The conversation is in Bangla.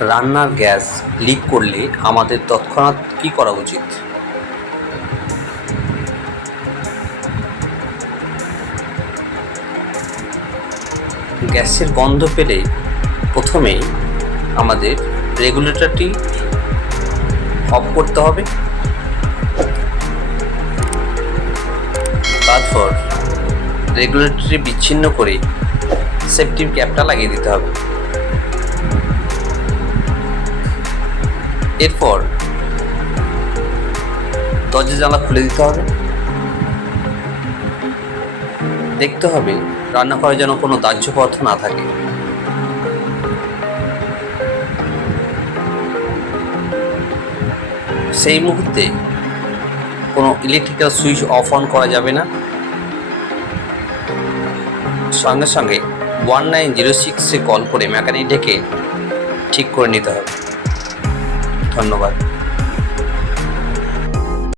রান্নার গ্যাস লিক করলে আমাদের তৎক্ষণাৎ কী করা উচিত? গ্যাসের গন্ধ পেলে প্রথমেই আমাদের রেগুলেটরটি অফ করতে হবে। তারপর রেগুলেটরটি বিচ্ছিন্ন করে সেফটি ক্যাপটা লাগিয়ে দিতে হবে। এরপর দরজা জানলা খুলে দিতে হবে। দেখতে হবে রান্নাঘরে যেন কোনো দাহ্য পদার্থ না থাকে। সেই মুহূর্তে কোনো ইলেকট্রিক্যাল সুইচ অফ অন করা যাবে না। সঙ্গে সঙ্গে 1906-এ কল করে মেকানিক ডেকে ঠিক করে নিতে হবে। ধন্যবাদ।